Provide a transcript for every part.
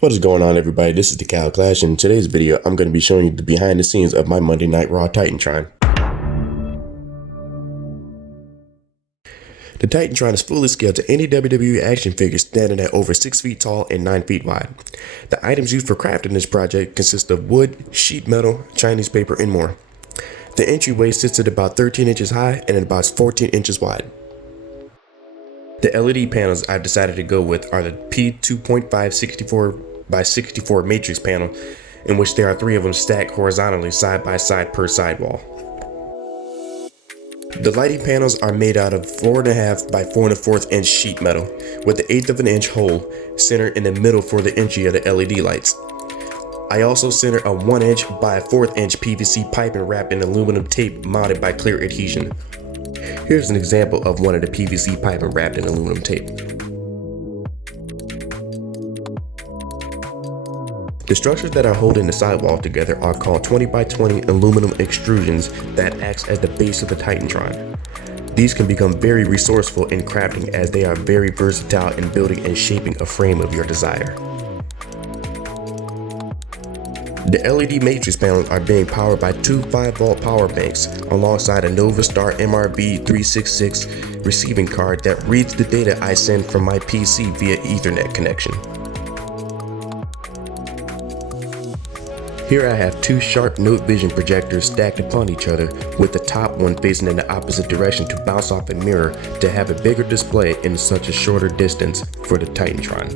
What is going on, everybody? This is the Cal Clash. In today's video, I'm going to be showing you the behind the scenes of my Monday Night Raw Titantron. The Titantron is fully scaled to any WWE action figure standing at over 6 feet tall and 9 feet wide. The items used for crafting this project consist of wood, sheet metal, Chinese paper, and more. The entryway sits at about 13 inches high and at about 14 inches wide. The LED panels I've decided to go with are the P2.5 64 by 64 matrix panel, in which there are 3 of them stacked horizontally side by side per sidewall. The lighting panels are made out of 4.5 by 4 1/4 inch sheet metal, with the 1/8 of an inch hole centered in the middle for the entry of the LED lights. I also center a 1 inch by 1/4 inch PVC piping wrapped in aluminum tape mounted by clear adhesion. Here's an example of one of the PVC piping wrapped in aluminum tape. The structures that are holding the sidewall together are called 20 by 20 aluminum extrusions that acts as the base of the Titantron. These can become very resourceful in crafting as they are very versatile in building and shaping a frame of your desire. The LED matrix panels are being powered by 2 5-volt power banks alongside a Novastar MRB 366 receiving card that reads the data I send from my PC via Ethernet connection. Here I have 2 sharp note vision projectors stacked upon each other, with the top one facing in the opposite direction to bounce off a mirror to have a bigger display in such a shorter distance for the Titantron.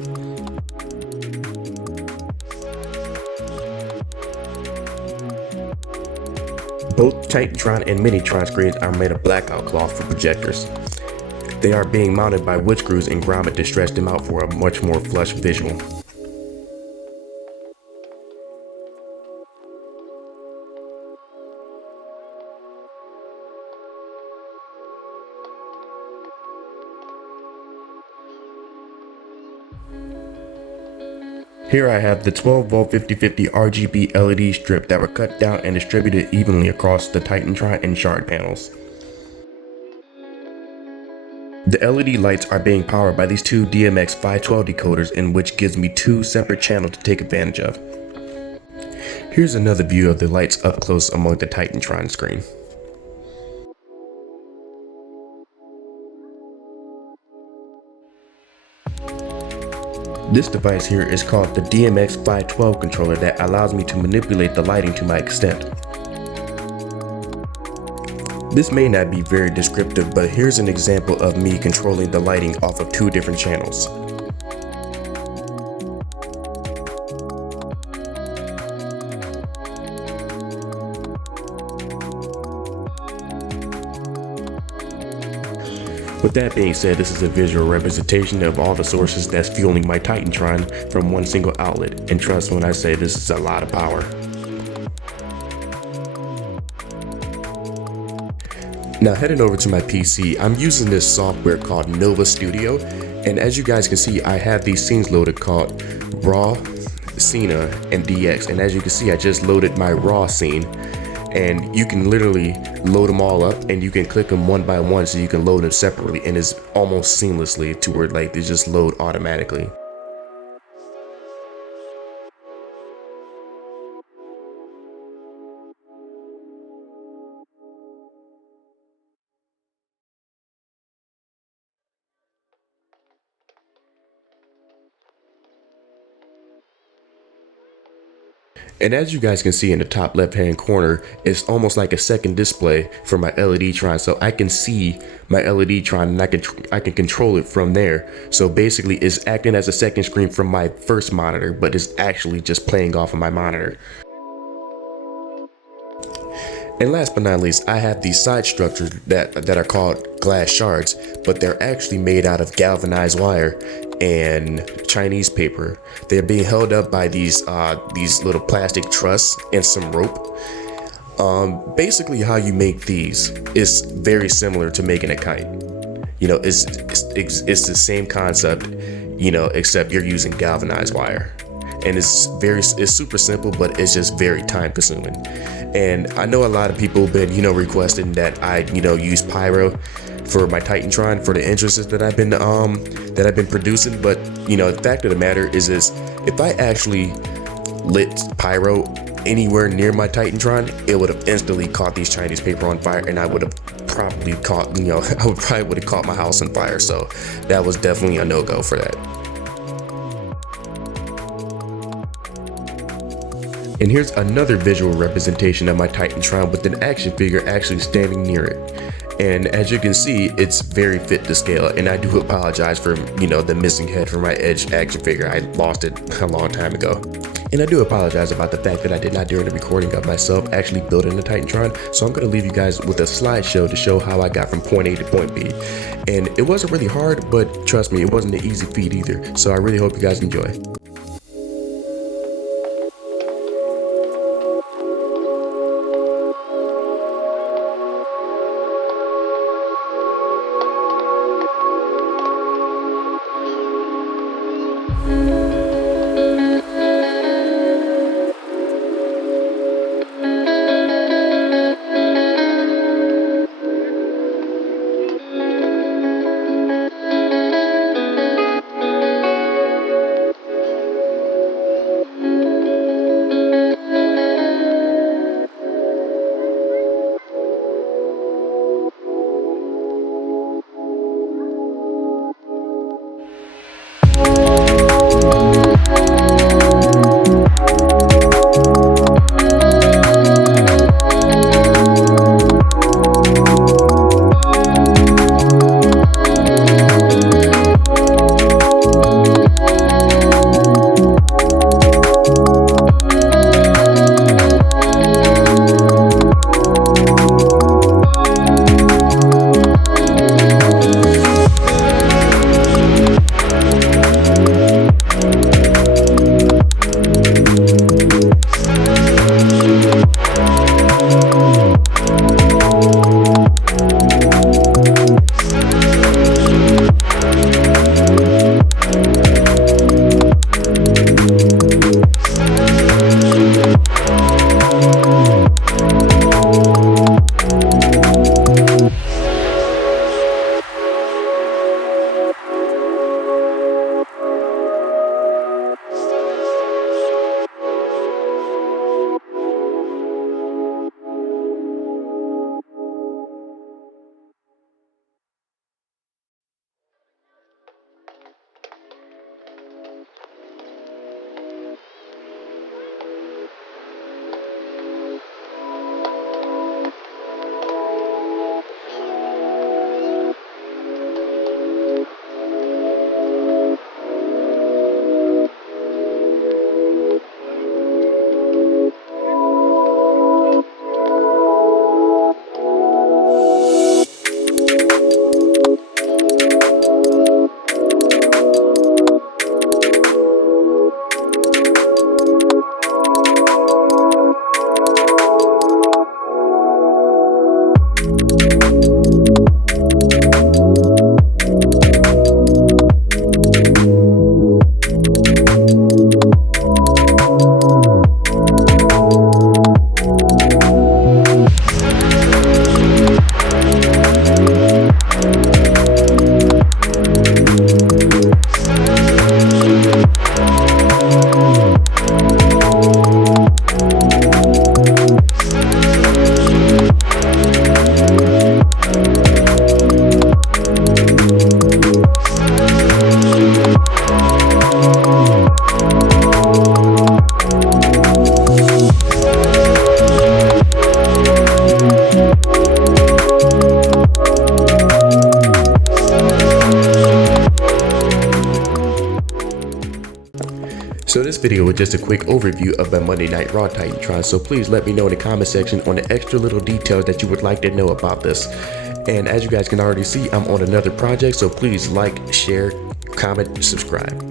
Both Titantron and Minitron screens are made of blackout cloth for projectors. They are being mounted by wood screws and grommet to stretch them out for a much more flush visual. Here I have the 12-volt 50/50 RGB LED strip that were cut down and distributed evenly across the Titantron and shard panels. The LED lights are being powered by these 2 DMX 512 decoders, in which gives me 2 separate channels to take advantage of. Here's another view of the lights up close among the Titantron screen. This device here is called the DMX 512 controller that allows me to manipulate the lighting to my extent. This may not be very descriptive, but here's an example of me controlling the lighting off of 2 different channels. With that being said, this is a visual representation of all the sources that's fueling my Titantron from one single outlet, and trust when I say this is a lot of power. Now heading over to my PC, I'm using this software called Nova Studio, and as you guys can see, I have these scenes loaded called Raw, Cena, and DX, and as you can see, I just loaded my Raw scene. And you can literally load them all up, and you can click them one by one so you can load them separately, and it's almost seamlessly to where like they just load automatically. And as you guys can see in the top left hand corner, it's almost like a second display for my LED-tron, so I can see my LED-tron and I can control it from there. So basically it's acting as a second screen from my first monitor, but it's actually just playing off of my monitor. And last but not least, I have these side structures that are called glass shards, but they're actually made out of galvanized wire and Chinese paper. They're being held up by these little plastic trusses and some rope. Basically how you make these is very similar to making a kite. You know, it's the same concept, you know, except you're using galvanized wire. And it's super simple, but it's just very time consuming. And I know a lot of people have been, requesting that I, use pyro for my Titantron for the entrances that I've been producing. But you know, the fact of the matter is if I actually lit pyro anywhere near my Titantron, it would have instantly caught these Chinese paper on fire, and I would have probably caught, you know, I probably would have caught my house on fire. So that was definitely a no-go for that. And here's another visual representation of my Titantron with an action figure actually standing near it. And as you can see, it's very fit to scale, and I do apologize for, you know, the missing head for my Edge action figure. I lost it a long time ago. And I do apologize about the fact that I did not, during the recording of myself, actually building the Titantron. So I'm going to leave you guys with a slideshow to show how I got from point A to point B. And it wasn't really hard, but trust me, it wasn't an easy feat either. So I really hope you guys enjoy. So this video was just a quick overview of my Monday Night Raw Titantron, so please let me know in the comment section on the extra little details that you would like to know about this. And as you guys can already see, I'm on another project, so please like, share, comment, subscribe.